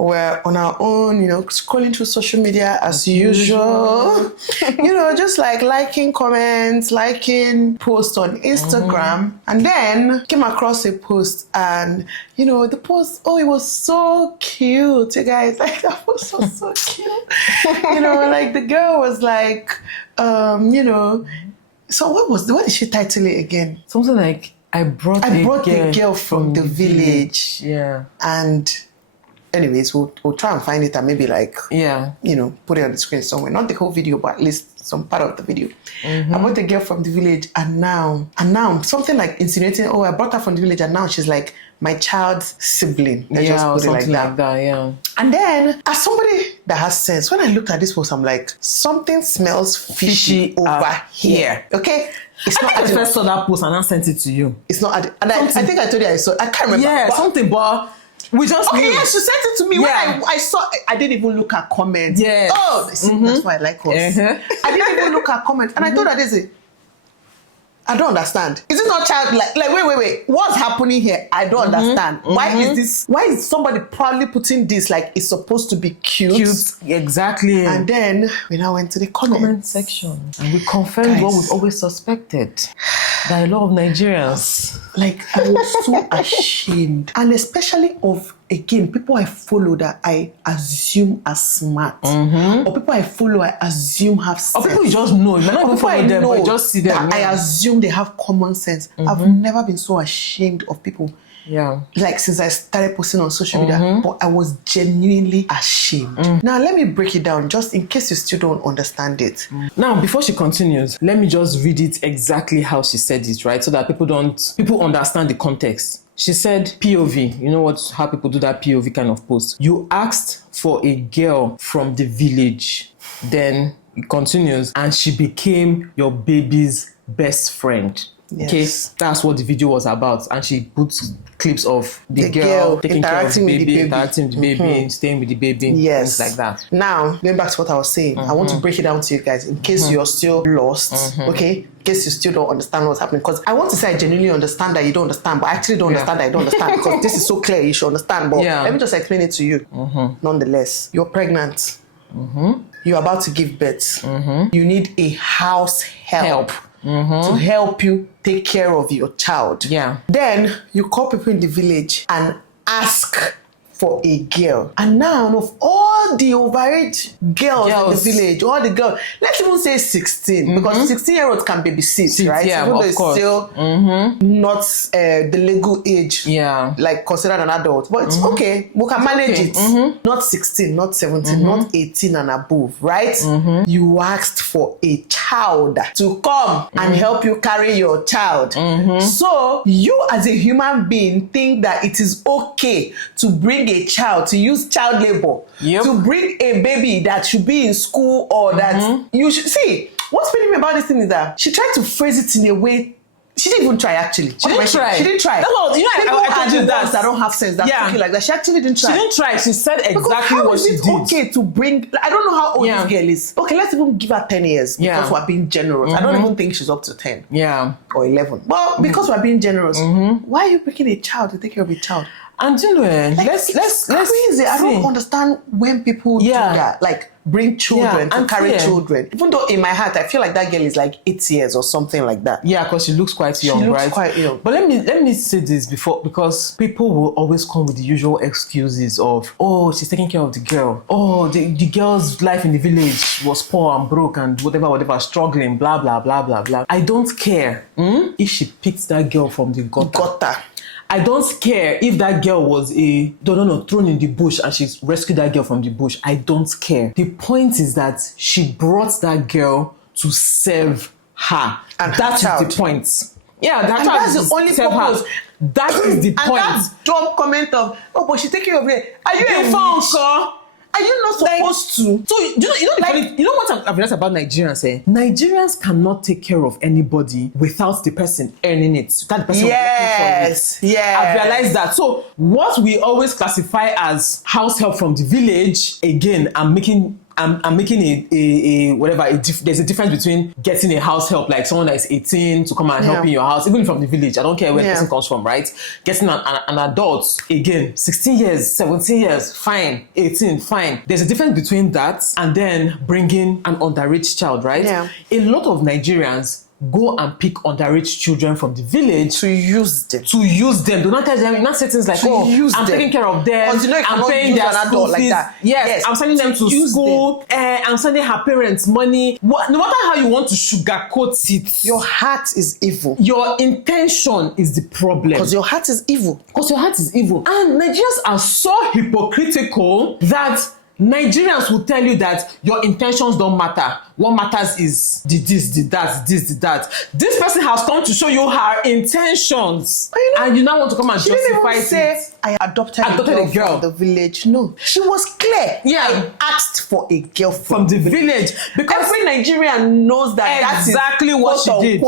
we're on our own, scrolling through social media as usual. Just like liking comments, liking posts on Instagram. And then came across a post and, the post, it was so cute, you guys. Like, that post was so cute. Like the girl was like, so what did she title it again? Something like, I brought a girl from the village. Yeah. And anyways, we'll try and find it and maybe put it on the screen somewhere. Not the whole video, but at least some part of the video. I brought a girl from the village and now something like insinuating, I brought her from the village and now she's like my child's sibling. Let's just put it like that. Yeah. And then, as somebody that has sense, when I looked at this post, I'm like, something smells fishy over here. Okay? It's not. I first saw that post and I sent it to you. It's not. And I think I told you I saw. I can't remember. Yeah, something, but we just knew. Yes, you sent it to me. Yeah. When I saw, I didn't even look at comments. Yes. Oh, that's why I like us. I didn't even look at comments, and I told her this. I don't understand. Is it not childlike? Like, wait. What's happening here? I don't understand. Why is this? Why is somebody proudly putting this like it's supposed to be cute? Exactly. And then we now went to the comment section. And we confirmed what we've always suspected. That a lot of Nigerians. Like, I was so ashamed. And especially of, again, people I follow that I assume are smart. Or people I follow I assume have sense. Or people you just know. You might not even follow them, but you just see them. I assume they have common sense. I've never been so ashamed of people. Yeah. Like, since I started posting on social media, but I was genuinely ashamed. Now, let me break it down just in case you still don't understand it. Now, before she continues, let me just read it exactly how she said it, right? So that people understand the context. She said, POV, you know how people do that POV kind of post. You asked for a girl from the village. Then it continues, and she became your baby's best friend. Yes. Okay, that's what the video was about. And she puts clips of the girl taking care of the baby, interacting with the baby, staying with the baby, things like that. Now, going back to what I was saying, I want to break it down to you guys in case you're still lost, okay? In case you still don't understand what's happening. Because I want to say I genuinely understand that you don't understand, but I actually don't understand that I don't understand because this is so clear, you should understand. But let me just explain it to you. Nonetheless, you're pregnant. You're about to give birth. You need a house help. To help you take care of your child. Yeah. Then you call people in the village and ask for a girl. And now, of all the overage girls in the village, all the girls, let's even say 16, because 16-year-olds can babysit, right? Yeah, even though it's still not the legal age, like considered an adult. But it's okay, we can manage it. Not 16, not 17, not 18 and above, right? You asked for a child to come and help you carry your child. So you as a human being think that it is okay to bring a child, to use child labor, to bring a baby that should be in school or that you should see. What's funny about this thing is that she tried to phrase it in a way. She didn't even try, actually. She didn't try. That's what, I told you that. That don't have sense. That's okay like that. She actually didn't try. She didn't try. She said exactly what she did. Okay to bring, I don't know how old this girl is. Okay, let's even give her 10 years because we're being generous. I don't even think she's up to 10. Or 11. Well, because we're being generous, why are you picking a child to take care of a child? And you know, let's crazy. I don't understand when people do that. Like, bring children to carry children. Even though in my heart I feel like that girl is like 8 years or something like that. Yeah, because she looks quite young, right? She looks quite young. But let me say this before, because people will always come with the usual excuses of, oh, she's taking care of the girl. Oh, the girl's life in the village was poor and broke and whatever, struggling, blah, blah, blah, blah, blah. I don't care if she picked that girl from the gutter. I don't care if that girl was thrown in the bush and she rescued that girl from the bush. I don't care. The point is that she brought that girl to serve her. And that is the point. Yeah, that's the only purpose. That is the point. And that dumb comment of, but she's taking over it. Are you a phone? Are you not supposed to? So you know what I've realized about Nigerians? Nigerians cannot take care of anybody without the person earning it. That person working for it. I've realized that. So what we always classify as house help from the village, again, I'm I'm making a whatever. There's a difference between getting a house help, like someone that is 18 to come and help in your house, even from the village. I don't care where the person comes from, right? Getting an adult, again, 16 years, 17 years, fine. 18, fine. There's a difference between that and then bringing an underage child, right? Yeah. A lot of Nigerians go and pick underage children from the village to use them. Do not tell them, not say things like, I'm taking care of them. You know, I'm paying their school fees. Like that. Yes, I'm sending them to school. I'm sending her parents money. No matter how you want to sugarcoat it, your heart is evil. Your intention is the problem. Because your heart is evil. And Nigerians are so hypocritical that Nigerians will tell you that your intentions don't matter. What matters is the this, the that. This person has come to show you her intentions. And you now want to come and justify it. Say, I adopted a girl from the village. No, she was clear. Yeah. I asked for a girl from the village. Because every Nigerian knows that exactly what she did.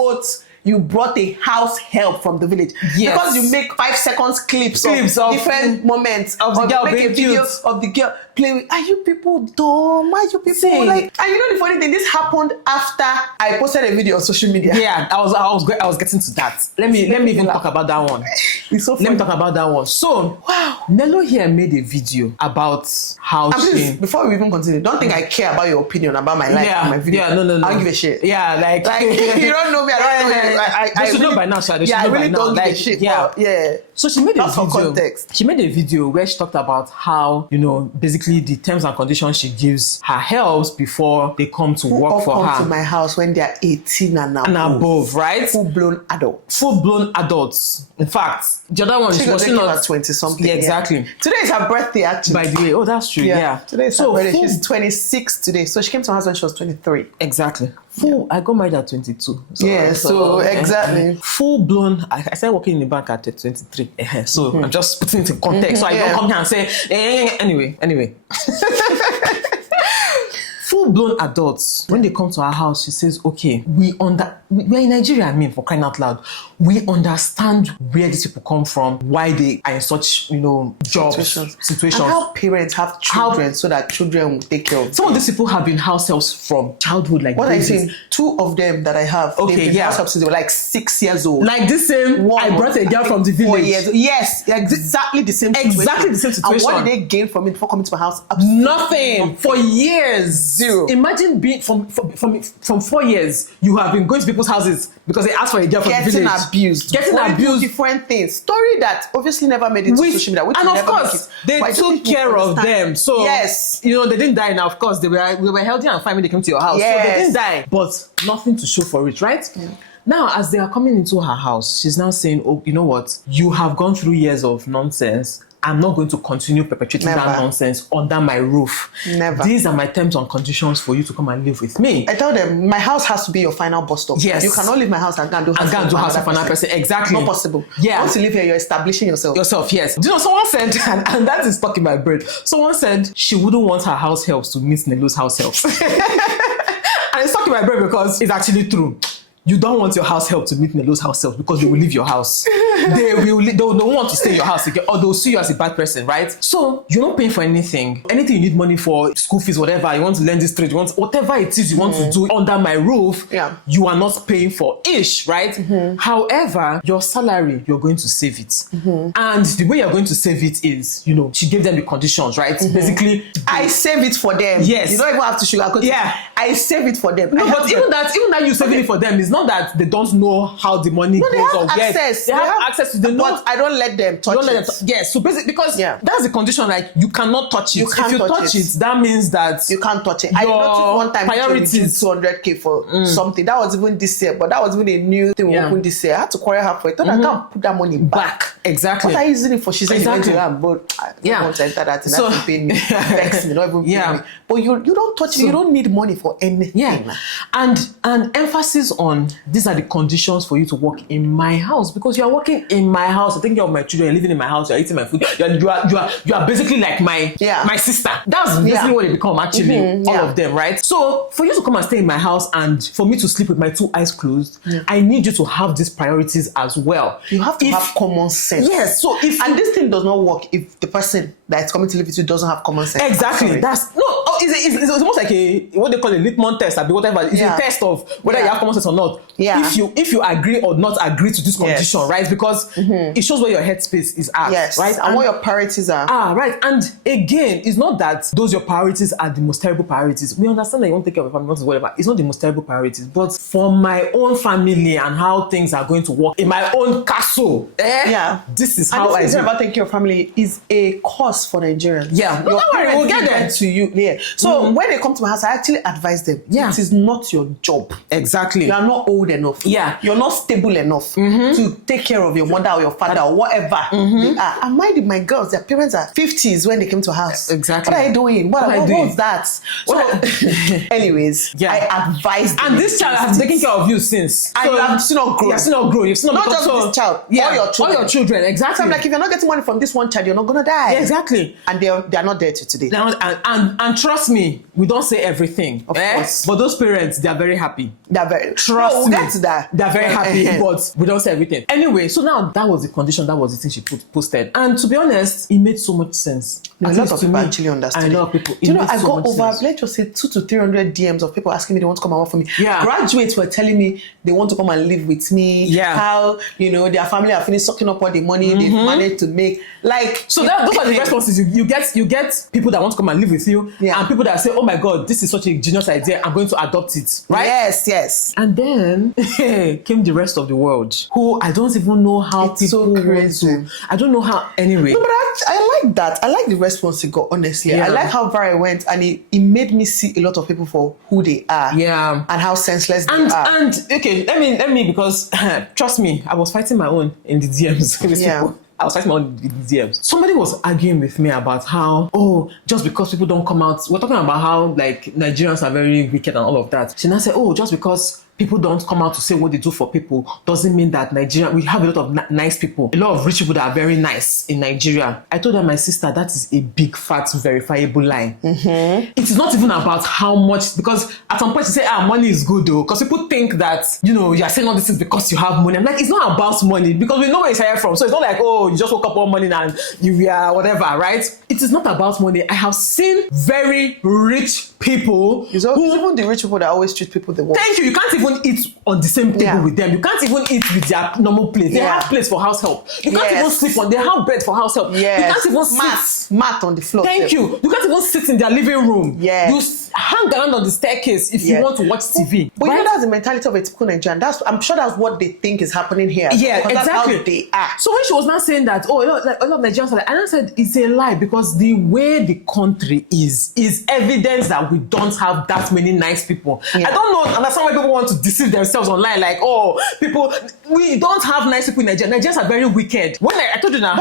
You brought a house help from the village. Yes. Because you make 5 seconds clips of different moments of the girl make a video of the girl playing. Are you people dumb? Are you people like? And you know the funny thing, this happened after I posted a video on social media. Yeah, I was getting to that. Let me even talk about that one. It's so funny. Let me talk about that one. So wow, Nello here made a video about how she. Before we even continue, don't think I care about your opinion about my life and my video. Yeah, no. I don't give a shit. Yeah, like you don't know me. I don't know you. I should know by now, sir. I really don't give a shit. Yeah. So she made a video. Context. She made a video where she talked about how, basically the terms and conditions she gives her helps before they come to work for her. Come to my house when they are 18 and above, right? Full-blown adults. In fact, the other one she was not 20 something. Yeah, exactly. Yeah. Today is her birthday, actually. By the way, oh, that's true. Yeah. Today is her birthday. She's 26 today. So she came to my house when she was 23. Exactly. I got married at 22. So exactly. Full blown. I started working in the bank at 23. So I'm just putting it in context. So I don't come here and say, anyway. Full-blown adults, when they come to our house, she says, okay, we're in Nigeria, for crying out loud. We understand where these people come from, why they are in such, situations. And how parents have children so that children will take care of them. Some of these people have been house helps from childhood, like what babies. I saying, 2 of them that I have, they've been house helps since they were like 6 years old. Like this same, I brought a girl from the village. 4 years old. Yes, exactly the same situation. Exactly the same situation. And what did they gain from it before coming to my house? Nothing. For years. Zero. Imagine being from 4 years, you have been going to people's houses because they asked for a girl from the village. Getting abused. Different things. Story that obviously never made it to social media. And of course, they took care of them. So, yes. They didn't die now. Of course, we were healthy and fine when they came to your house. Yes. So they didn't die. But nothing to show for it, right? Yeah. Now, as they are coming into her house, she's now saying, oh, you know what? You have gone through years of nonsense. I'm not going to continue perpetrating that nonsense under my roof. Never. These are my terms and conditions for you to come and live with me. I tell them, my house has to be your final bus stop. Yes. You cannot leave my house and go and do house of another person. Exactly. Not possible. Yeah. Once you live here, you're establishing yourself. Yes. Do you know, someone said, and that is stuck in my brain, someone said she wouldn't want her house helps to meet Nelo's house helps. And it's stuck in my brain because it's actually true. You don't want your house help to meet Nelo's house help because they will leave your house. They don't want to stay in your house again, or they'll see you as a bad person, right? So you're not paying for anything. Anything you need money for, school fees, whatever, you want to learn this trade, whatever it is you want to do under my roof, you are not paying for ish, right? However, your salary, you're going to save it. And the way you're going to save it is, she gave them the conditions, right? Basically, I save it for them. Yes. You don't even have to sugarcoat it. I save it for them. No, but even that you saving it for them is not that they don't know how the money goes or where they have access to the note. But I don't let them touch it. Yes, so basically because that's the condition, like you cannot touch it. If you touch it, that means that you can't touch it. I noticed one time priorities 200k for something. That was even this year, but that was even a new thing we opened this year. I had to quarrel her for it. I can't put that money back. Exactly. What are you using it for? She said exactly. But I don't want to enter that and that's pay me. Text me, not even pay me. But you don't touch it. You don't need money for anything. Yeah. And emphasis on these are the conditions for you to work in my house, because you are working in my house, you're taking care of my children, you're living in my house, you're eating my food, you are basically like my sister. That's basically what they become actually, all of them, right? So for you to come and stay in my house and for me to sleep with my 2 eyes closed, I need you to have these priorities as well. You have to have common sense. Yes. So and this thing does not work if the person that's coming to live with you doesn't have common sense. Exactly. it's almost like what they call a litmus test, or whatever. It's a test of whether you have common sense or not. Yeah. If you agree or not agree to this condition, right? Because it shows where your headspace is at, right? And what your priorities are. Right. And again, it's not that those your priorities are the most terrible priorities. We understand that you want to take care of your family, whatever. It's not the most terrible priorities. But for my own family and how things are going to work in my own castle, this is how I do. About taking care of family is a cost for Nigerians. Yeah. Don't worry, we'll get there to you. Yeah. So when they come to my house, I actually advise them. Yeah. It is not your job. Exactly. You are not old enough. Yeah. You're not stable enough to take care of your mother or your father or whatever they are. And mind my girls, their parents are 50s when they came to house. Exactly. What are you doing? What was that? Anyways, I advise them. And this child has taken care of you since. And you have still not grown. You have still not grown. You've still not just this child. All your children. Exactly. So I'm like, if you're not getting money from this one child, you're not gonna die. Yeah, exactly. And they're not there to today. And trust me, we don't say everything. Of course. But those parents, they're very happy. They're very trust me. We'll get to that. They're very happy, but we don't say everything. Anyway, so now that was the condition, that was the thing she posted. And to be honest, it made so much sense. A lot of people actually understood. I know people. Do you know, I got over, let's just say 200 to 300 DMs of people asking me they want to come and work for me. Yeah. Graduates were telling me they want to come and live with me. Yeah. How, their family are finished sucking up all the money they've managed to make. Like, so those are the responses. You get people that want to come and live with you, and people that say, oh my God, this is such a genius idea, I'm going to adopt it. Right? Yes. And then came the rest of the world, who I don't even know how it's people so crazy. Want to. I don't know how, anyway. No, but I like that. I like the response it got, honestly. Yeah. I like how far I went, and it made me see a lot of people for who they are. Yeah. And how senseless they are. And okay, let me because trust me, I was fighting my own in the DMs with people. I was fighting my own DMs. Somebody was arguing with me about how, just because people don't come out, we're talking about how like Nigerians are very wicked and all of that. She now said, just because people don't come out to say what they do for people doesn't mean that Nigeria, we have a lot of nice people, a lot of rich people that are very nice in Nigeria. I told her, my sister, that is a big, fat, verifiable lie. It is not even about how much, because at some point you say, money is good though, because people think that, you are saying all this is because you have money. I'm like, it's not about money, because we know where it's here from. So it's not like, you just woke up one morning and you are whatever, right? It is not about money. I have seen very rich people. It's even the rich people that always treat people the worst. Thank you. You can't even eat on the same table with them. You can't even eat with their normal plate. They have plates for house help. You can't even sleep on. They have bed for house help. You can't even sit. Mat on the floor. Thank you. You can't even sit in their living room. You hang around on the staircase if you want to watch TV. But you know that's the mentality of a typical Nigerian. I'm sure that's what they think is happening here. Yeah, exactly. That's how they are. So when she was not saying that, a lot of Nigerians are like, and I said it's a lie, because the way the country is evidence that we don't have that many nice people. I don't understand why people want to deceive themselves online, like, we don't have nice people in Nigeria. Nigerians are very wicked. When I told you now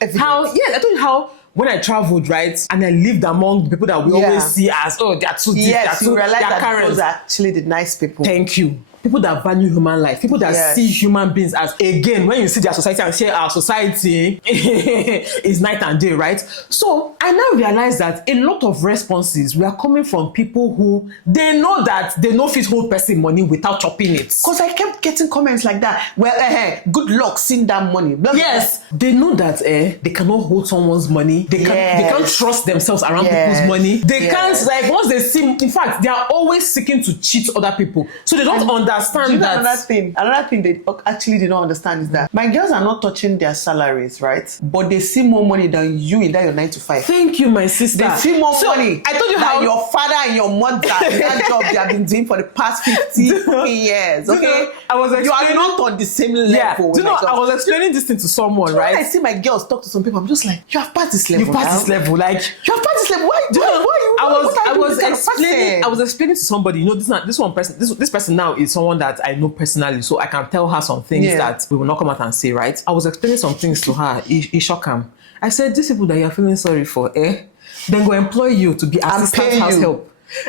I told you how when I traveled, right, and I lived among the people that we always see as, they're too deep, you realize that those are actually the nice people. Thank you. People that value human life, people that see human beings as, again, when you see their society and say our society is night and day, right? So I now realize that a lot of responses were coming from people who they know that they know fit hold person money without chopping it. Because I kept getting comments like that. Well, good luck seeing that money. Blah, blah, yes, they know that they cannot hold someone's money. They can't trust themselves around people's money. They can't, like, once they see, in fact, they are always seeking to cheat other people. So they don't understand that. Another thing they actually did not understand is that my girls are not touching their salaries, right? But they see more money than you in that your 9 to 5. Thank you, my sister. They see more money. I told you than how your father and your mother that job they have been doing for the past 50 years. Okay, you are not on the same level. Yeah. Do you know? I was explaining this thing to someone, right? When I see my girls talk to some people, I'm just like, you have passed this level. You passed this level, like you have passed this level. Why you? I was explaining to somebody. This person now is someone that I know personally, so I can tell her some things that we will not come out and say, right? I was explaining some things to her. It shocked her. I said, these people that you're feeling sorry for, then go employ you to be assistant house help.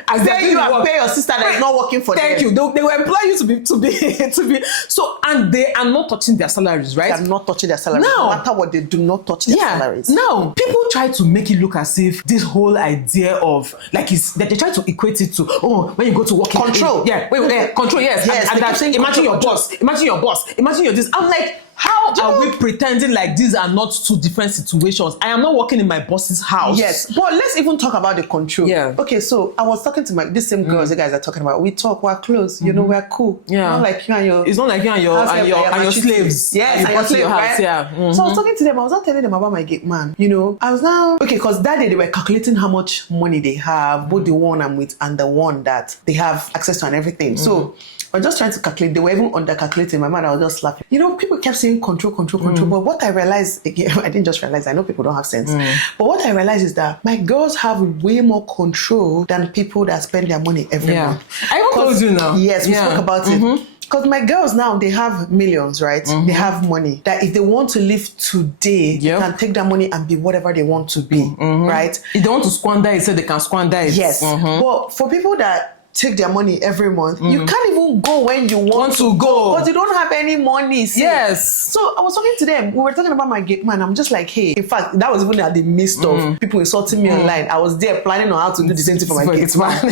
As pay you and pay your sister that is not working for them. Thank you. They will employ you to be so, and they are not touching their salaries, right? They are not touching their salaries. No matter what they do, not touch their salaries. Now, people try to make it look as if this whole idea of like that they try to equate it to when you go to work control. Control. Yes. And that imagine your boss. Imagine your this. I'm like, How are we pretending like these are not two different situations? I am not working in my boss's house. Yes, but let's even talk about the control. Yeah. Okay, so I was talking to this same girls you guys are talking about. We talk, we're close, you know, we're cool. Yeah. Not like you and your... It's not like you and your slaves. Yes, and your slaves, right? Yeah. Mm-hmm. So I was talking to them, I was not telling them about my gate man. You know, I was now... Okay, because that day they were calculating how much money they have, both the one I'm with and the one that they have access to and everything. So I was just trying to calculate. They were even under-calculating. My mind, I was just laughing. You know, people kept saying control. But what I realized, again, I didn't just realize, I know people don't have sense. But what I realized is that my girls have way more control than people that spend their money every month. I even told you now. Yes, we spoke about it. Because my girls now, they have millions, right? They have money. That if they want to live today, they can take that money and be whatever they want to be, right? If they want to squander it, so they can squander it. Yes. But for people that take their money every month, you can't even go when you want to go because you don't have any money. See? Yes. So I was talking to them. We were talking about my gate man. I'm just like, hey, in fact, that was even at the midst of people insulting me online. I was there planning on how to do the same thing for my gate man.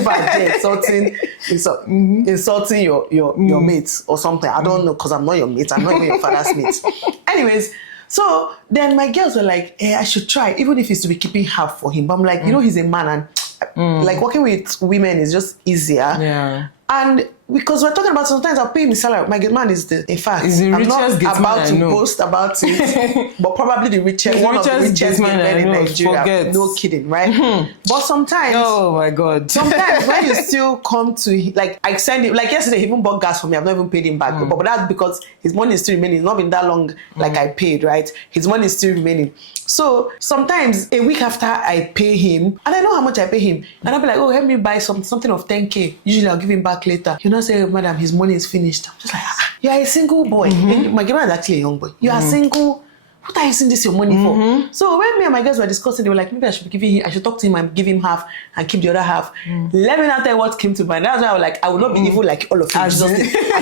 Insulting your mates or something. I don't know because I'm not your mate. I'm not even your father's mate. Anyways. So then my girls were like, hey, I should try, even if it's to be keeping half for him. But I'm like, you know, he's a man and like working with women is just easier. Yeah. And because we're talking about sometimes I'll pay him salary. My gate man is in fact, I'm not about to boast about it, but probably the richest, one of the richest men in Nigeria. Forget. No kidding, right? But sometimes, oh my God, sometimes when you still come to, like, I send him, like yesterday, he even bought gas for me. I've not even paid him back, but that's because his money is still remaining. It's not been that long, like I paid, right? His money is still remaining. So sometimes a week after I pay him, and I know how much I pay him, and I'll be like, oh, help me buy something of 10K. Usually I'll give him back later. You know, say, madam, his money is finished. I'm just like, you are a single boy. My girlfriend is actually a young boy. You are single. What are you using this your money for? So when me and my girls were discussing, they were like, maybe I should talk to him and give him half and keep the other half. Let me not tell you what came to mind. That's why I was like, I will not be evil like all of you. I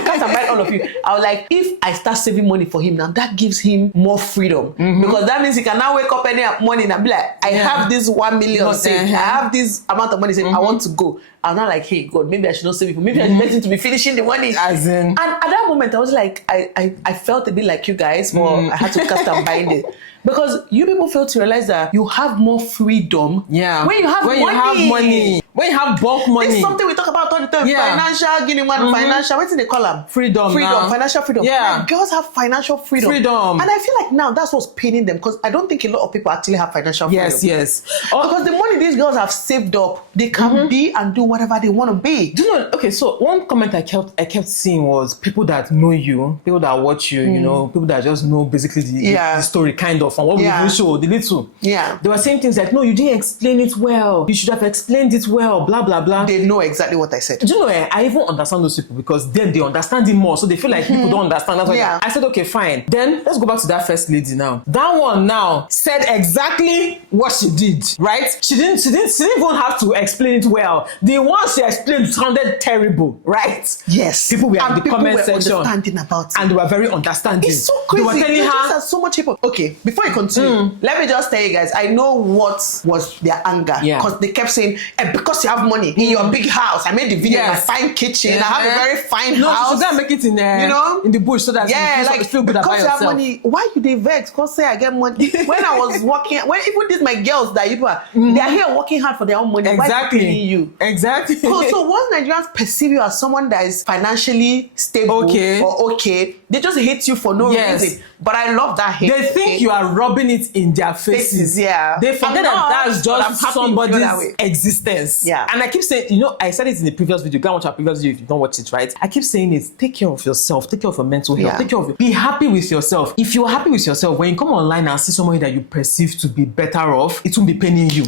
can't abide all of you. I was like, if I start saving money for him now, that gives him more freedom. Because that means he can now wake up any morning and be like, I have this 1 million saved. I have this amount of money saved. I want to go. I'm not like, hey, God, maybe I should not save it. Maybe I should let him to be finishing the money. And at that moment, I was like, I felt a bit like you guys, but I had to cast and bind it. Because you people fail to realize that you have more freedom when you have money. When you have bulk money. This is something we talk about all the time. Financial, guinea man, financial, what's they call them? Freedom, financial freedom. Like, girls have financial freedom. And I feel like now that's what's paining them because I don't think a lot of people actually have financial freedom. Yes. Because the money these girls have saved up, they can be and do whatever they want to be. Do you know, okay, so one comment I kept seeing was people that know you, people that watch you, you know, people that just know basically the story kind of from what we even show, the little. Yeah. They were saying things like, no, you didn't explain it well. You should have explained it well, blah, blah, blah. They know exactly what I said. Do you know, I even understand those people because then they understand it more. So they feel like people don't understand. That's why I said, okay, fine. Then let's go back to that first lady now. That one now said exactly what she did, right? She didn't even have to explain it well. The one she explained sounded terrible, right? Yes. People were in the comment section. Understanding about it. And they were very understanding. It's so crazy. They were telling her so much people. Okay, before you continue, let me just tell you guys, I know what was their anger. Because they kept saying, because you have money in your big house. I made the video in a fine kitchen. I have a very fine house. No, so go make it in in the bush so that you feel good about yourself. Because you have money, why you they vex? Because say I get money. When I was working, even these my girls that you they are here working hard for their own money. Exactly. Why you? Exactly. So once Nigerians perceive you as someone that is financially stable or okay, they just hate you for no reason. But I love that hate. They think you are rubbing it in their faces. They forget that that's just somebody's existence. And I keep saying, you know, I said it in the previous video. Go and watch our previous video if you don't watch it, right? I keep saying it, take care of yourself, take care of your mental health, take care of it. Be happy with yourself. If you're happy with yourself, when you come online and see somebody that you perceive to be better off, it won't be paining you.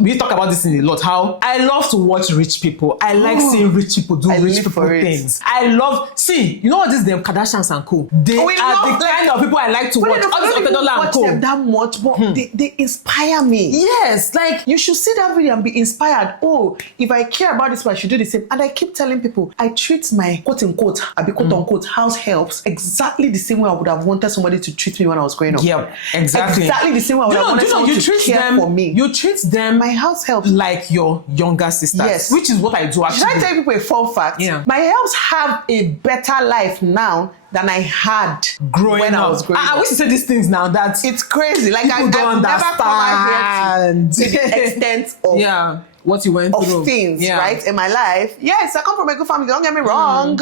We talk about this in a lot, how I love to watch rich people. I like seeing rich people do rich people things. I love, you know what this them Kardashians and co. They are the kind of people I like to watch. I don't watch them that much, but they inspire me. Yes, like you should see that video and be inspired. Oh, if I care about this, I should do the same. And I keep telling people, I treat my quote unquote, quote unquote house helps exactly the same way I would have wanted somebody to treat me when I was growing up. Yeah, exactly. Exactly the same way I would have wanted somebody to care for me. You treat them, my house helps, like your younger sisters. Yes, which is what I do actually. Should I tell people a fun fact? My helps have a better life now than I had growing when up. I was growing up. I wish to say these things now that It's crazy. Like people don't I've never come out here understand. to the extent of what you went of through. things, right, in my life. Yes, I come from a good family, don't get me wrong.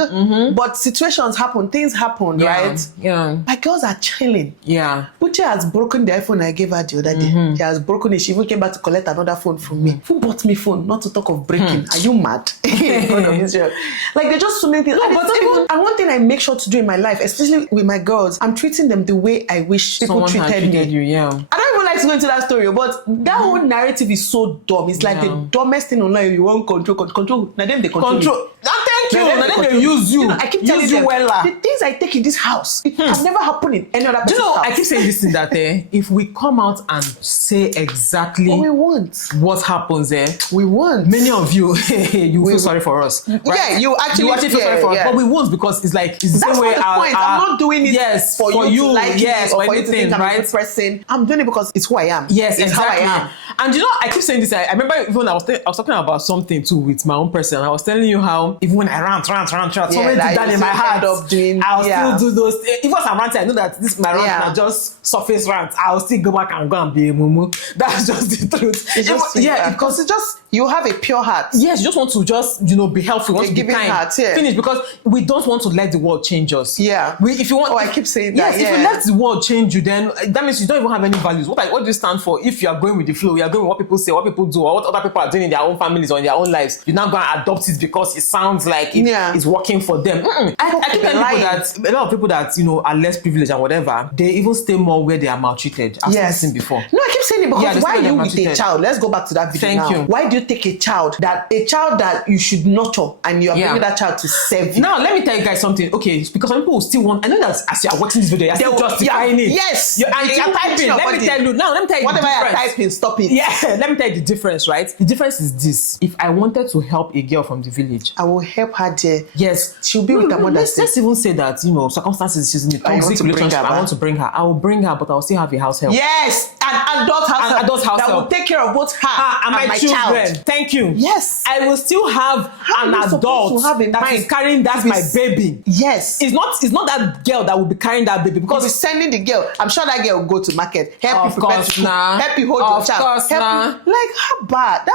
But situations happen, things happen, right? Yeah. My girls are chilling. Yeah. Uche has broken the iPhone I gave her the other day. She has broken it. She even came back to collect another phone from me. Who bought me phone? Not to talk of breaking. Are you mad? Like, there's just so many things. And one thing I make sure to do in my life, especially with my girls, I'm treating them the way I wish people treated me. You, yeah. I don't even like to go into that story, but that whole narrative is so dumb. It's like the dumbest thing online. You want control. Now them they control. Now, thank you. Now they use you. I keep telling them the things I take in this house have never happened in any other person's house. I keep saying this thing that if we come out and say exactly what we want, what happens we want. Many of you you feel sorry for us. Right? Yeah, you actually feel sorry for us, but we won't because it's like it's the same way. That's not the point. I'm not doing it for you to like me or for you to think I'm a good person. I'm doing it because it's who I am. Yes, it's exactly. how I am. And I keep saying this. I remember even when I was talking about something too with my own person. I was telling you how even when I rant, somebody did that in my heart. I'll still do those things. Even as I'm ranting, I know that this my rant are just surface rant. I'll still go back and be a mumu. That's just the truth. Because it's just you have a pure heart. Yes, you just want to be helpful, want to be kind. Heart, Finish, because we don't want to let the world change us. Yeah. If you want, I keep saying that. Yes, if you let the world change you, then that means you don't even have any values. What do you stand for? If you are going with the flow, you are going with what people say, what people do, or what other people are doing in their own families or in their own lives. You're not going to adopt it because it sounds like it's working for them. I keep telling people that a lot of people that are less privileged and whatever, they even stay more where they are maltreated. I've seen before. No, I keep saying it because why you with a child? Let's go back to that video now. Why do you take a child that you should nurture and you are bringing that child to serve you? Now let me tell you guys something. Okay, because some people will still want. I know that as you are watching this video, you're still justifying it. Yes, you're typing. Let me tell you whatever you're typing, stop it. Yeah, let me tell you the difference, right? The difference is this: if I wanted to help a girl from the village, I will help her there. Yes, she'll be with her mother. Let's even say that circumstances she's in a toxic relationship. I want to bring her. I will bring her, but I will still have a house help. Yes, an adult house help that will take care of both her and my children. Child. Thank you. Yes, I will still have an adult that is carrying my baby. Yes, it's not that girl that will be carrying that baby because we're sending the girl. I'm sure that girl will go to market, help you prepare food, help you hold your child, help you. Like how bad?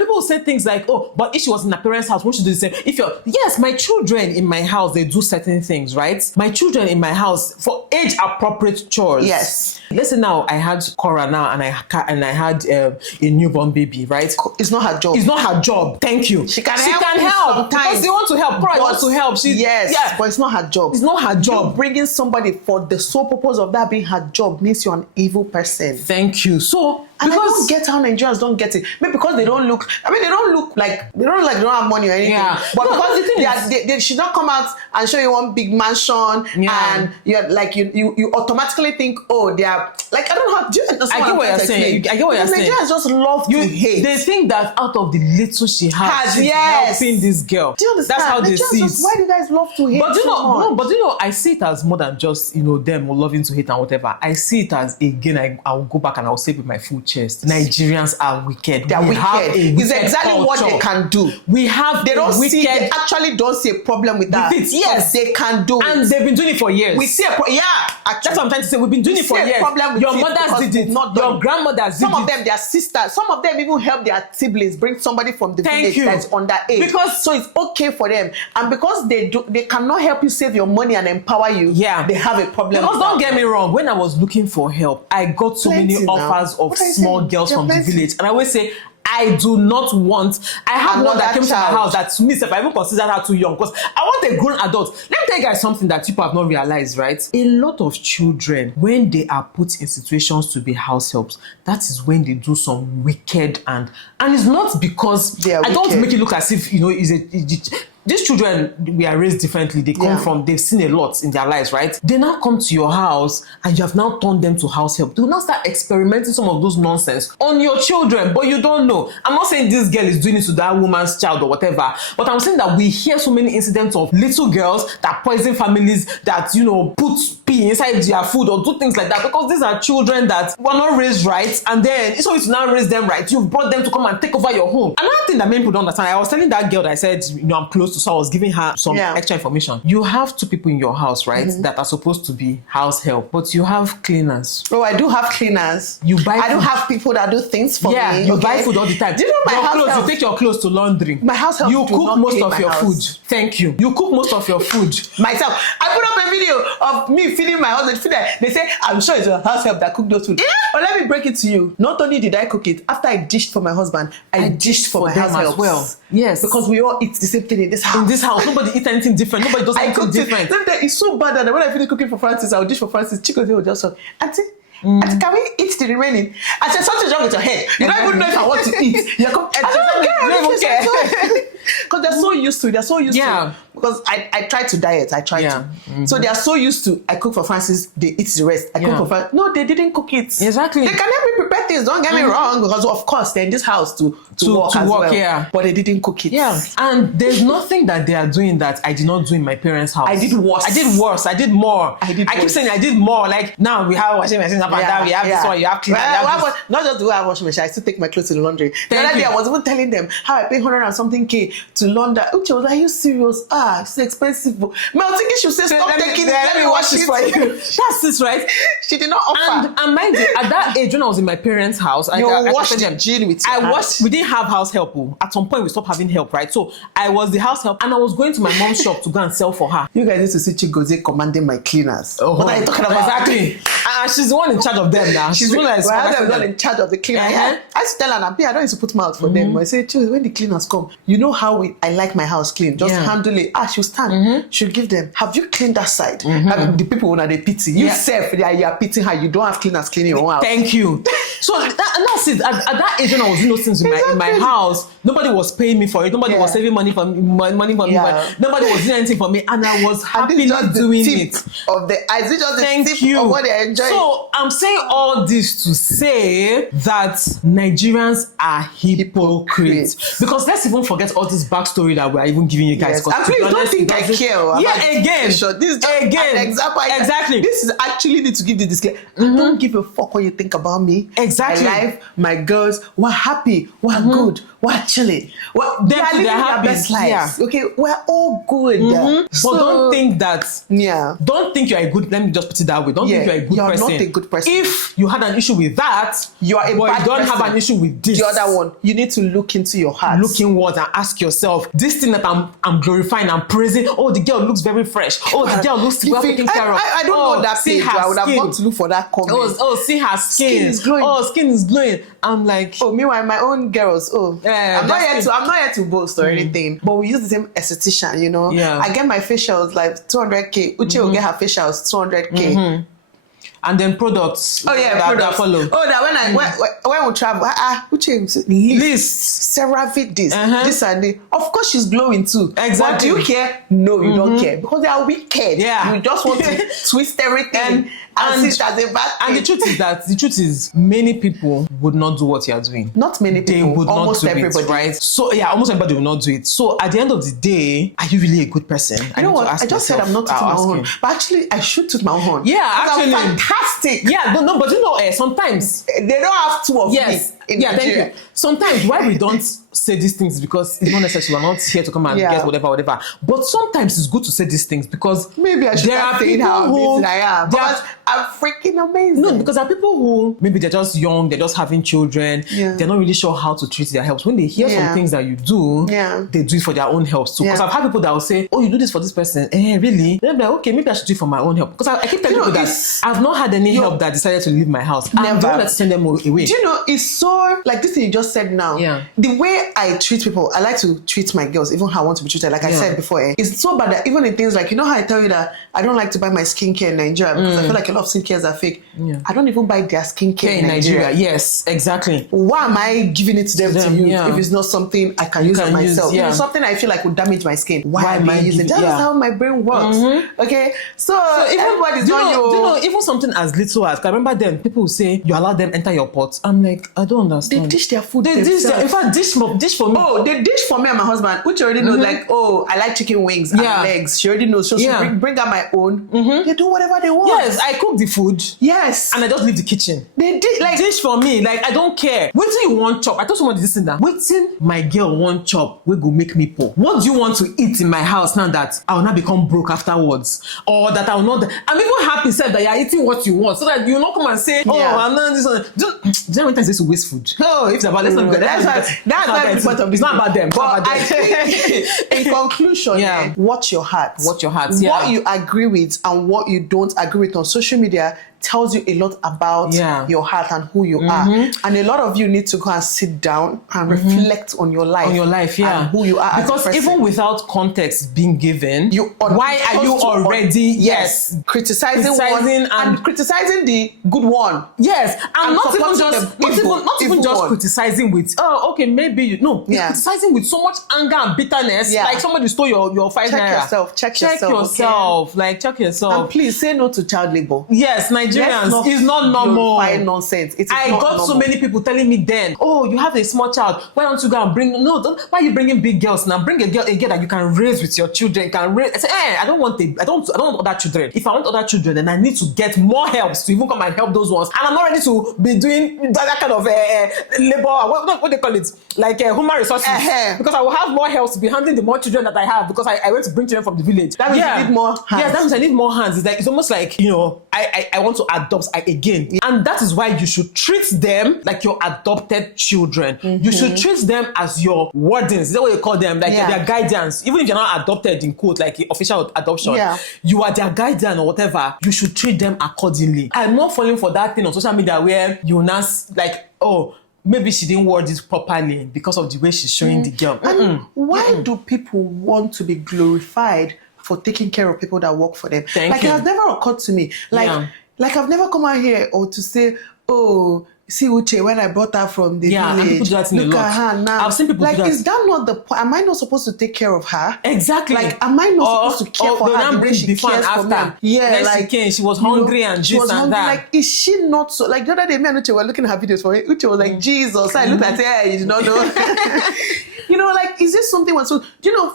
People will say things like, oh, but if she was in her parents' house, won't she do the same? Yes, my children in my house, they do certain things, right? My children in my house for age appropriate chores. Yes. Let's say now I had Cora now and I had a newborn baby, right? It's not her job. It's not her job. Thank you. She can help because they want to help. Cora wants to help. But it's not her job. It's not her job. You bringing somebody for the sole purpose of that being her job means you're an evil person. Thank you. So. And I don't get how Nigerians don't get it. Maybe because they don't look like they don't have money or anything. Yeah. But because they should not come out and show you one big mansion and you're like you automatically think, oh, they are like, I don't know how. Do you understand? I get what you're saying. Nigerians just love to hate. They think that out of the little she has, she's helping this girl. Do you understand? That's how they see it. Why do you guys love to hate? But I see it as more than just them loving to hate and whatever. I see it as, again, I will go back and I will say with my full chest, Nigerians are wicked. They are wicked. It's exactly culture. What they can do. They actually don't see a problem with that. Yes, they can do it. And they've been doing it for years. We see that's what I'm trying to say. We've been doing it for years. Your mothers did it. Your grandmothers did it. Some of them, their sisters. Some of them even help their siblings bring somebody from the village that's underage. So it's okay for them. And because they cannot help you save your money and empower you. Yeah, they have a problem. Because don't get me wrong. When I was looking for help, I got so many offers of small girls from the village, and I always say, I do not want. I have one that came to my house that, to me, if I even consider her too young, because I want a grown adult. Let me tell you guys something that people have not realized, right? A lot of children, when they are put in situations to be house helps, that is when they do some wicked and it's not because I don't make it look as if these children, we are raised differently. They come from, they've seen a lot in their lives, right? They now come to your house and you have now turned them to house help. They will now start experimenting some of those nonsense on your children, but you don't know. I'm not saying this girl is doing it to that woman's child or whatever, but I'm saying that we hear so many incidents of little girls that poison families, that, put pee inside their food or do things like that, because these are children that were not raised right, and then it's always to now raise them right. You've brought them to come and take over your home. Another thing that many people don't understand, I was telling that girl that I said, I'm close to so I was giving her some extra information. You have 2 people in your house, right, that are supposed to be house help, but you have cleaners. Oh, I do have cleaners. I don't have people that do things for me. You buy food all the time. Do you know my house help? You take your clothes to laundry. My house help. You cook most of your food. Thank you. You cook most of your food. Myself. I put up a video of me feeding my husband. They say, I'm sure it's your house help that cooked those food. But let me break it to you. Not only did I cook it, after I dished for my husband, I dished for my house help as well. Yes. Because we all eat the same thing in this house. In this house, nobody eats anything different. Nobody does anything different. It's so bad that when I finish cooking for Francis, I'll dish for Francis. Chico will just say, Auntie, can we eat the remaining? I said, something's wrong with your head. You don't even know if I want to eat. I don't care. Because they're so used to it. They're so used to it. Because I tried to diet. I tried to. So they are so used to, I cook for Francis, they eat the rest. I cook for Francis. No, they didn't cook it. Exactly. They can help me prepare things. Don't get me wrong. Because of course, they're in this house to work as well. Yeah. But they didn't cook it. Yeah. And there's nothing that they are doing that I did not do in my parents' house. I did worse. I did more. I keep saying I did more. Like now we have washing machines up and down. We have this one. You have cleaner. Not just do I have washing machine. I still take my clothes to the laundry. The other day I was even telling them how I pay 100 and something K to launder. Uche was like, are you serious? It's expensive. My thinking she said, stop taking it. Let me wash it for you. That's it, right? She did not offer. And mind you, at that age when I was in my parents' house, I washed the gin with your hands. We didn't have house help. At some point we stopped having help, right? So I was the house help and I was going to my mom's shop to go and sell for her. You guys used to see Chigozie commanding my cleaners. What are you talking about? Exactly. She's the one in charge of them now. She's the one that's in charge of the cleaner. I used to tell her, I don't used to put mouth for them. But I say, when the cleaners come, you know how I like my house clean. Just handle it. She'll stand. She'll give them. Have you cleaned that side? The people when they pity you, self, you are pitying her. You don't have cleaners cleaning your own house. Thank you. So that's it. At that age when I was doing those things in my house, nobody was paying me for it. Nobody was saving money for me. Nobody was doing anything for me, and I was happily doing it. Of the eyes, just the tip of what they enjoy. So I'm saying all this to say that Nigerians are hypocrites. Because let's even forget all this backstory that we're even giving you guys. And please don't think I care. Again. This is just an example. Exactly. This is actually need to give the disclaimer. I don't give a fuck what you think about me. Exactly. My life, my girls, we're happy, we're good, we're chilling. They're living their best lives. Okay, we're all good. So, but don't think that. Don't think you're a good. Let me just put it that way. Don't think you're a good person. You're not a good person. If you had an issue with that, you are a bad person. Don't have an issue with this. The other one, you need to look into your heart. Look inward and ask yourself, this thing that I'm glorifying, I'm praising. Oh, the girl looks very fresh. Oh, the girl looks well taken care of. I don't know that page. I would have gone to look for that comment. See her skin is glowing. Skin is glowing. I'm like, meanwhile my own girls. I'm not here to boast or anything, but we use the same esthetician. You know, I get my facials like 200K. Uche will get her facials 200K. And then products. Products. Follow. When we travel, Uche lists, CeraVe this and this. Of course, she's glowing too. Exactly. But do you care? No, you don't care because they are wicked. You just want to twist everything and see it as a bad thing. And the truth is, many people would not do what you are doing. Not many people. They would almost not do everybody. it, right? So almost everybody will not do it. So at the end of the day, are you really a good person? You know what? I just said I'm not tooting my own horn, but actually I should toot my own horn. Yeah, actually, I'm fantastic. Yeah, no, but you know, sometimes they don't have two of me in Nigeria. Thank you. Sometimes why we don't say these things is because it's not necessary. We're not here to come and guess whatever. But sometimes it's good to say these things because maybe I should have saying how amazing I am. But I'm freaking amazing. No, because there are people who maybe they're just young, they're just having children, they're not really sure how to treat their health. When they hear some things that you do, they do it for their own health too. Because I've had people that will say, oh, you do this for this person. Really? Then they're like, okay, maybe I should do it for my own health. Because I keep telling people that I've not had any help that decided to leave my house. Never. I don't want to send them away. Do you know, it's so, like this thing you just said now, the way I treat people, I like to treat my girls, even how I want to be treated, like I said before, it's so bad that even in things like, you know how I tell you that I don't like to buy my skincare in Nigeria because I feel like a lot of skincare are fake. I don't even buy their skincare in Nigeria. Yes, exactly. Why am I giving it to them to use if it's not something I can use on myself? If it's something I feel like would damage my skin, why am I using it? That's how my brain works. Okay, so everybody's not you know, even something as little as, I remember then people will say you allow them enter your pot. I'm like, I don't understand. They dish their food They dish in fact, dish for me. Oh, they dish for me and my husband, which already knows, like, oh, I like chicken wings and legs. She already knows. So she bring out my own. They do whatever they want. Yes, I cook the food. Yes. And I just leave the kitchen. They did like dish for me. Like, I don't care. Wait till you want chop. I told somebody this thing that waiting my girl want chop, we go make me poor. What do you want to eat in my house now that I will not become broke afterwards? Or that I will not... I'm even happy, said that you're eating what you want. So that you will not come and say, oh, I'm not this one. Do you know how many times they used to waste food? Oh, if it's about let's not go. That's why the point of it's not about them. But I think, in conclusion, watch your heart. Watch your heart. What you agree with and what you don't agree with on social media tells you a lot about your heart and who you are. And a lot of you need to go and sit down and reflect on your life. On your life, and who you are. Because as a person. even without context being given, why are you already criticizing one and criticizing the good one? Yes, and not even just criticizing with maybe you're criticizing with so much anger and bitterness. Like somebody stole your 5 naira. Check yourself. Okay? Like check yourself. And please say no to child labor. Yes, Nigerians, it's not normal. Nonsense. I got so many people telling me then, oh, you have a small child. Why don't you go and bring? Why are you bringing big girls now? Bring a girl that you can raise with your children. Can raise. I say, I don't want other children. If I want other children, then I need to get more helps to even come and help those ones. And I'm not ready to be doing that kind of labor. What they call it? Like human resources. Because I will have more helps to be handling the more children that I have because I went to bring children from the village. That means you need more hands. Yes, that means I need more hands. It's almost like, I want to adopt again. And that is why you should treat them like your adopted children. You should treat them as your wardens. Is that what you call them? Like their guardians. Even if you're not adopted in quote, like official adoption, you are their guardian or whatever. You should treat them accordingly. I'm not falling for that thing on social media where you now like, oh, maybe she didn't word it properly because of the way she's showing the girl. And why do people want to be glorified for taking care of people that work for them? It has never occurred to me. Like I've never come out here or to say, oh, see Uche, when I brought her from the village, look at her now. I've seen people do that. Is that not the point? Am I not supposed to take care of her? Exactly. Like, am I not supposed to care for her the way she cares for me? Yeah, like she came, she was hungry and she was this and hungry. that. Like, is she not so? Like the other day, me and Uche were looking at her videos for it. Uche was like, Jesus. I looked at her, hey, you did not know. Like, is this something? So,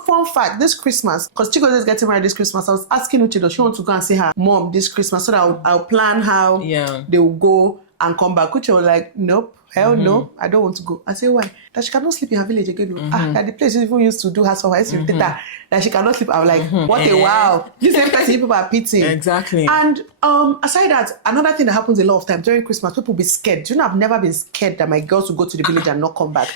fun fact, this Christmas, because Chico is getting married this Christmas, I was asking Uche, does she want to go and see her mom this Christmas so that I'll plan how they will go and come back. Uche was like, nope, hell no, I don't want to go. I say, why? That she cannot sleep in her village again. That the place she even used to do her survival that she cannot sleep. I was like, what a wow. This same person people are pitying. Exactly. And aside that, another thing that happens a lot of times during Christmas, people be scared. I've never been scared that my girls will go to the village and not come back.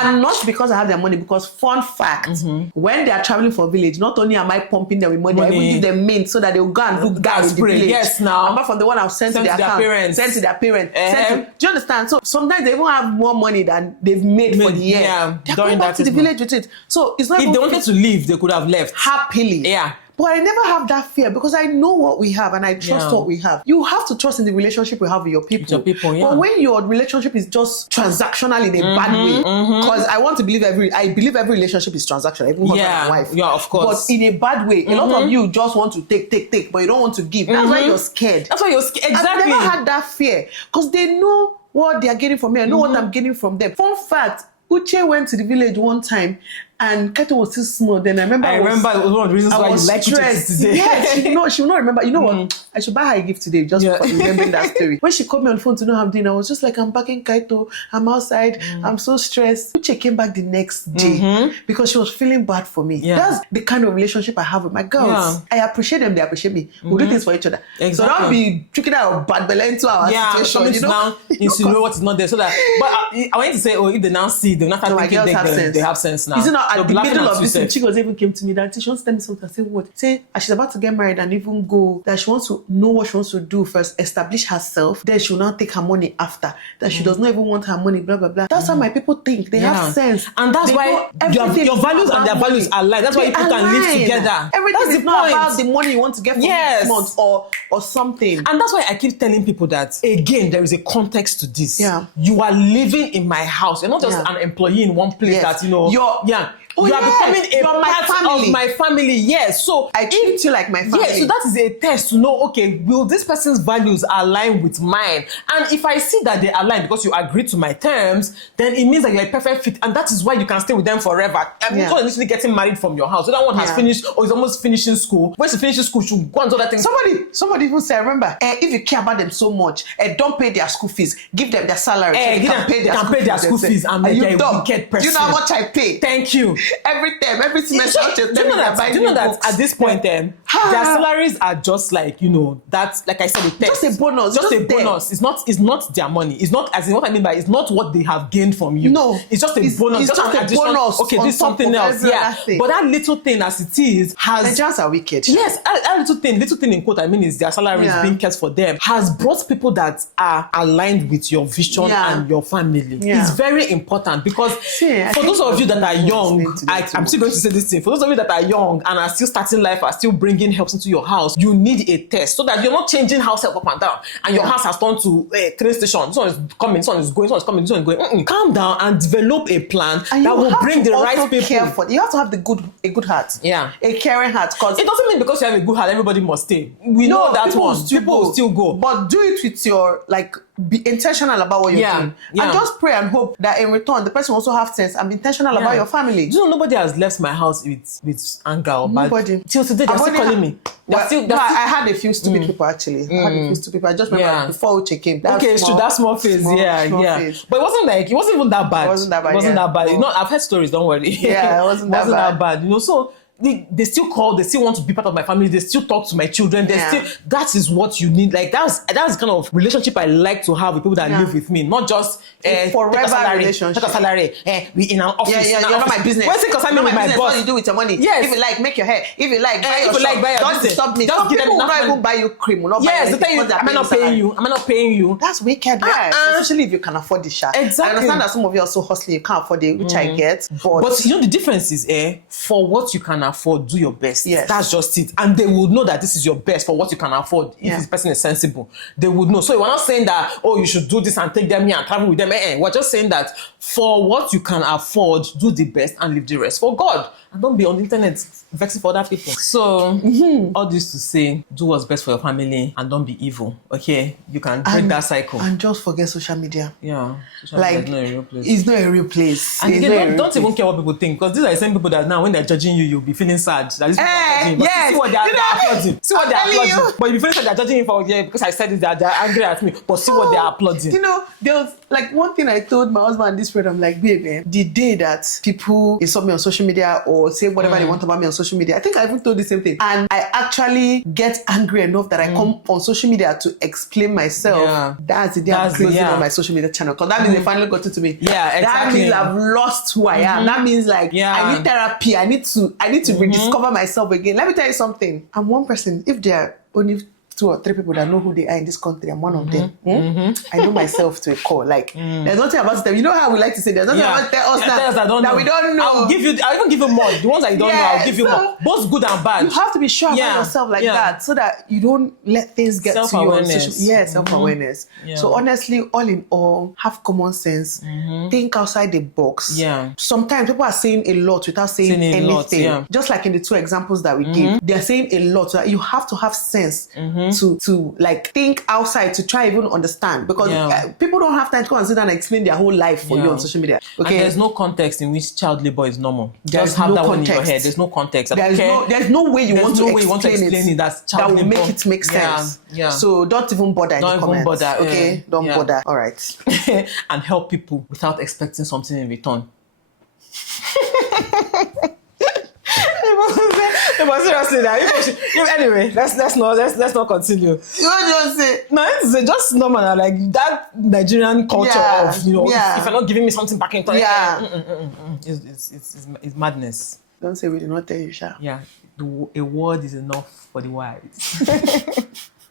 And not because I have their money, because fun fact, when they are traveling for village, not only am I pumping them with money, I even give them mint so that they will go and do gas in the village. Yes, now. Apart from the one I've sent to their parents. Sent to their parents. Do you understand? So sometimes they even have more money than they've made for the year. Yeah, they're going back to the village with it. So it's not if they wanted to leave, they could have left happily. Yeah. But I never have that fear because I know what we have and I trust what we have. You have to trust in the relationship you have with your people. But when your relationship is just transactional in a bad way, because I believe every relationship is transactional, even husband and wife. Yeah, of course. But in a bad way, a lot of you just want to take, but you don't want to give. That's why you're scared. That's why you're scared. Exactly. I've never had that fear because they know what they are getting from me. I know what I'm getting from them. Fun fact, Uche went to the village one time and Kato was still small. Then I remember it was one of the reasons why you like Uche today. Yes, she will not remember. You know what? I should buy her a gift today just for remembering that story. When she called me on the phone to know how I'm doing, I was just like, I'm back in Kaito. I'm outside. I'm so stressed. Uche came back the next day because she was feeling bad for me. That's the kind of relationship I have with my girls. I appreciate them. They appreciate me. We do things for each other. Exactly. So don't be tricking out bad belly into our situation. Now insinuate what is not there. So that, but I want to say, if they now see, they're not thinking they have sense now. Is it not at the middle of this thing? Chicos even came to me that she wants to tell me something. I said, what? Say, she's about to get married and even go, that she wants to know what she wants to do first, establish herself, then she will not take her money after. That she does not even want her money, blah, blah, blah. That's how my people think. They have sense. And that's why your values and their values align. That's why people can live together. Everything is not about the money you want to get from this month or something. And that's why I keep telling people that, again, there is a context to this. Yeah. You are living in my house. You're not just an employee in one place that, Oh, you are becoming a you're my part family. of my family. Yes. So I treat you like my family. Yeah, so that is a test to know, okay, will this person's values align with mine? And if I see that they align because you agree to my terms, then it means that you're a perfect fit. And that is why you can stay with them forever. I mean, you're literally getting married from your house. The other one has finished or is almost finishing school. When she finishes school, she'll go and do that thing. Somebody even said, remember, if you care about them so much, don't pay their school fees. Give them their salary. They can pay their school fees. And make a wicked person. Do you know how much I pay? Thank you. Every time, every semester. Do you know that at this point, their salaries are just like, that's like I said, a test. Just a bonus. Just a bonus. It's not their money. It's not, as in what I mean by, it's not what they have gained from you. No. It's just a bonus. It's just a bonus. Okay, this is something else. Yeah. But that little thing as it is has... Nigerians are wicked. Yes, that little thing in quote I mean is their salary is being kept for them, has brought people that are aligned with your vision and your family. It's very important because for those of you that are young, I'm still going to say this thing, for those of you that are young and are still starting life, are still bringing helps into your house, you need a test so that you're not changing house help up and down and your house has turned to a train station. This one is coming, this one is going, this one is coming, this one is going. Calm down and develop a plan that will bring the right people. You have to have a good heart. Yeah. A caring heart. Because it doesn't mean because you have a good heart, everybody must stay. We know that one. People will still go. But do it with your, be intentional about what you're doing. And just pray and hope that in return, the person also have sense and be intentional about your family. Do you know nobody has left my house with anger or bad? Nobody. Till today, they're still calling me. I had a few stupid people actually. I had a few stupid people. I just remember before Uche came. Okay, it's true. That small phase. Phase. But it wasn't even that bad. It wasn't that bad. I've heard stories, don't worry. Yeah, it wasn't that bad. So they still call, they still want to be part of my family, they still talk to my children, that is what you need. That's the kind of relationship I like to have with people that live with me, not just forever relationship. Take a salary, we in an office. You're not my business. What's it concern me with my boss? What you do with your money? Yes. If you like, make your hair. If you like, buy your shop. Don't disturb me. Just give them enough money. Even buy you cream. Yes, they tell you, am I not paying you? Am I not paying you? That's wicked, especially if you can afford the shot. Exactly. I understand that some of you are so hustling, you can't afford it, which I get. But the difference is, for what you can afford, do your best. Yes. That's just it. And they would know that this is your best for what you can afford. If this person is sensible, they would know. So we're not saying that, you should do this and take them here and travel with them. We're just saying that for what you can afford, do the best and leave the rest for God. And don't be on the internet vexing for other people. So, all this to say, do what's best for your family and don't be evil. Okay? You can break that cycle. And just forget social media. Yeah. Social media is not a real place. It's not a real place. And again, don't even care what people think, because these are the same people that now when they're judging you, you'll be feeling sad. That these people are judging you. See what they're applauding. See what they're applauding. But you'll be feeling sad they're judging you for, because I said it, they're angry at me. But see what they're applauding. There was one thing I told my husband this friend, I'm like, babe, the day that people insult me on social media or say whatever they want about me on social media, I think I even told the same thing. And I actually get angry enough that I come on social media to explain myself. Yeah. That's the day I'm closing on my social media channel. Because that means they finally got into me. Yeah, exactly. That means I've lost who I am. That means I need therapy. I need to rediscover myself again. Let me tell you something. I'm one person. If there are only 2 or 3 people that know who they are in this country, I'm one of them. I know myself to a core. There's nothing about them. You know how we like to say there's nothing about us that we don't know. I'll even give you more. The ones that you don't know, I'll give you more. Both good and bad. You have to be sure about yourself that, so that you don't let things get to you. Self-awareness. So honestly, all in all, have common sense. Think outside the box. Sometimes people are saying a lot without saying anything. Just like in the 2 examples that we gave, they're saying a lot. So you have to have sense. To think outside to try even understand, because people don't have time to go and sit down and explain their whole life for you on social media. Okay, and there's no context in which child labor is normal. Just have that one in your head. There's no context. There's no way you want to explain it that's child labor. That will make it make sense. So don't even bother in the comments. Okay, don't bother. All right. And help people without expecting something in return. But seriously, anyway, let's not continue. What do you say? No, it's just normal, like that Nigerian culture of if you're not giving me something back in return, it's madness. Don't say we did not tell you, Sha. Yeah, a word is enough for the wise.